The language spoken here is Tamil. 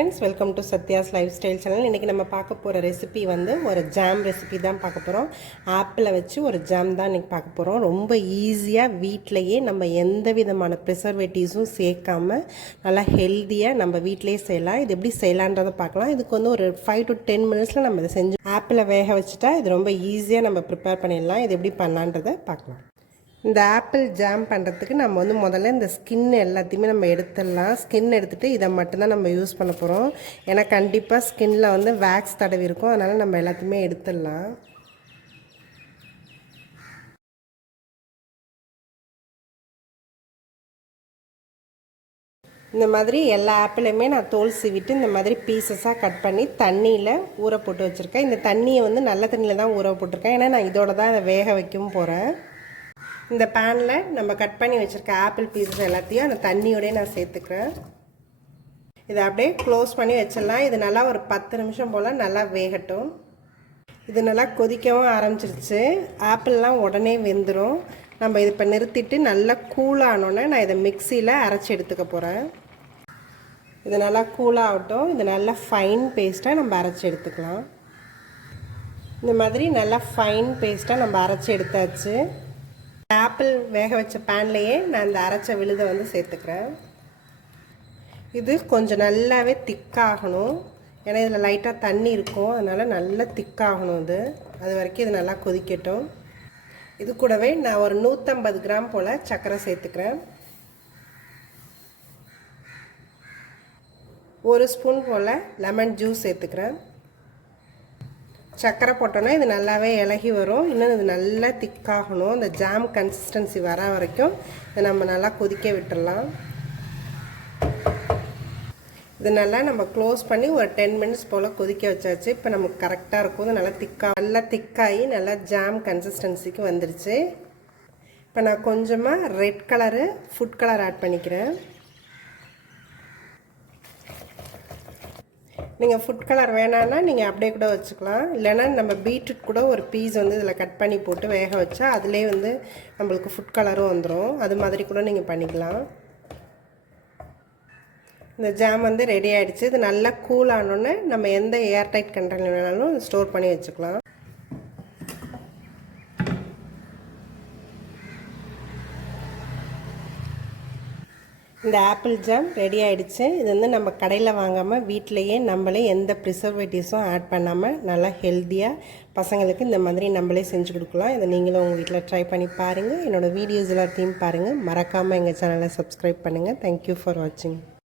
friends, welcome to Satya's Lifestyle channel. இன்னைக்கு நம்ம பார்க்க போற ரெசிபி வந்து ஒரு ஜாம் ரெசிபி தான் பார்க்க போறோம். ஆப்பிளை வச்சு ஒரு ஜாம் தான் இன்னைக்கு பார்க்க போறோம். ரொம்ப ஈஸியா வீட்லயே நம்ம எந்த விதமான ப்ரிசர்வேட்டிவ்ஸும் சேர்க்காம நல்லா ஹெல்தியா நம்ம வீட்லயே செய்யலாம். இது எப்படி செய்யலாம்ன்றதை பார்க்கலாம். இதுக்கு வந்து ஒரு 5 to 10 மினிட்ஸ்ல நம்ம இதை செஞ்சு ஆப்பிளை வேக வச்சுட்டா இது ரொம்ப ஈஸியா நம்ம ப்ரிப்பேர் பண்ணிடலாம். இது எப்படி பண்ணலான்றதை பார்க்கலாம். இந்த ஆப்பிள் ஜாம் பண்ணுறதுக்கு நம்ம வந்து முதல்ல இந்த ஸ்கின் எல்லாத்தையுமே நம்ம எடுத்துடலாம். ஸ்கின் எடுத்துகிட்டு இதை மட்டும்தான் நம்ம யூஸ் பண்ண போகிறோம். ஏன்னா கண்டிப்பாக ஸ்கின்னில் வந்து வேக்ஸ் தடவி இருக்கும். அதனால் நம்ம எல்லாத்தையுமே எடுத்துடலாம். இந்த மாதிரி எல்லா ஆப்பிளையுமே நான் தோல் சீவிட்டு இந்த மாதிரி பீசஸாக கட் பண்ணி தண்ணியில் ஊற போட்டு வச்சுருக்கேன். இந்த தண்ணியை வந்து நல்ல தண்ணியில் தான் ஊற போட்டிருக்கேன். ஏன்னா நான் இதோட தான் அதை வேக வைக்கவும் போகிறேன். இந்த பேனில் நம்ம கட் பண்ணி வச்சுருக்க ஆப்பிள் பீசஸ் எல்லாத்தையும் அந்த தண்ணியோடய நான் சேர்த்துக்கிறேன். இதை அப்படியே க்ளோஸ் பண்ணி வச்சிடலாம். இது நல்லா ஒரு 10 நிமிஷம் போல் நல்லா வேகட்டும். இது நல்லா கொதிக்கவும் ஆரம்பிச்சிருச்சு. ஆப்பிள்லாம் உடனே வெந்துடும். நம்ம இது இப்போ நிறுத்திட்டு நல்லா கூலானோன்னே நான் இதை மிக்சியில் அரைச்சி எடுத்துக்க போகிறேன். இது நல்லா கூலாகட்டும். இது நல்லா ஃபைன் பேஸ்ட்டாக நம்ம அரைச்சி எடுத்துக்கலாம். இந்த மாதிரி நல்லா ஃபைன் பேஸ்ட்டாக நம்ம அரைச்சி எடுத்தாச்சு. ஆப்பிள் வேக வச்ச பேன்லேயே நான் இந்த அரைச்ச விழுதை வந்து சேர்த்துக்கிறேன். இது கொஞ்சம் நல்லாவே திக்காகணும். ஏன்னா இதில் லைட்டாக தண்ணி இருக்கும். அதனால் நல்லா திக்காகணும். அது வரைக்கும் இது நல்லா கொதிக்கட்டும். இது கூடவே நான் ஒரு 150 கிராம் போல் சர்க்கரை சேர்த்துக்கிறேன். 1 ஸ்பூன் போல் லெமன் ஜூஸ் சேர்த்துக்கிறேன். சர்க்கரை போட்டோன்னா இது நல்லாவே இலகி வரும். இன்னும் இது நல்லா திக்காகணும். இந்த ஜாம் கன்சிஸ்டன்சி வர வரைக்கும் இதை நம்ம நல்லா கொதிக்க விட்டுடலாம். இது நல்லா நம்ம க்ளோஸ் பண்ணி ஒரு 10 மினிட்ஸ் போல் கொதிக்க வச்சாச்சு. இப்போ நமக்கு கரெக்டாக இருக்கும். இது நல்லா திக்காகி நல்லா ஜாம் கன்சிஸ்டன்சிக்கு வந்துருச்சு. இப்போ நான் கொஞ்சமாக red colour food colour add பண்ணிக்கிறேன். நீங்கள் ஃபுட் கலர் வேணான்னா நீங்கள் அப்படியே கூட வச்சுக்கலாம். இல்லைனா நம்ம பீட்ரூட் கூட ஒரு பீஸ் வந்து இதில் கட் பண்ணி போட்டு வேக வச்சா அதிலே வந்து நம்மளுக்கு ஃபுட் கலரும் வந்துடும். அது மாதிரி கூட நீங்கள் பண்ணிக்கலாம். இந்த ஜாம் வந்து ரெடி ஆகிடுச்சு. இது நல்லா கூல் ஆனோன்னே நம்ம எந்த ஏர்டைட் கண்டெய்னர் வேணாலும் ஸ்டோர் பண்ணி வச்சுக்கலாம். இந்த ஆப்பிள் ஜாம் ரெடி ஆகிடுச்சு. இது வந்து நம்ம கடையில் வாங்காமல் வீட்டிலையே நம்மளே எந்த ப்ரிசர்வேட்டிவ்ஸும் ஆட் பண்ணாமல் நல்லா ஹெல்த்தியாக பசங்களுக்கு இந்த மாதிரி நம்மளே செஞ்சு கொடுக்கலாம். இதை நீங்களும் உங்கள் வீட்டில் ட்ரை பண்ணி பாருங்கள். என்னோடய வீடியோஸ் எல்லாத்தையும் பாருங்கள். மறக்காமல் எங்கள் சேனலை சப்ஸ்கிரைப் பண்ணுங்கள். தேங்க்யூ ஃபார் வாட்சிங்.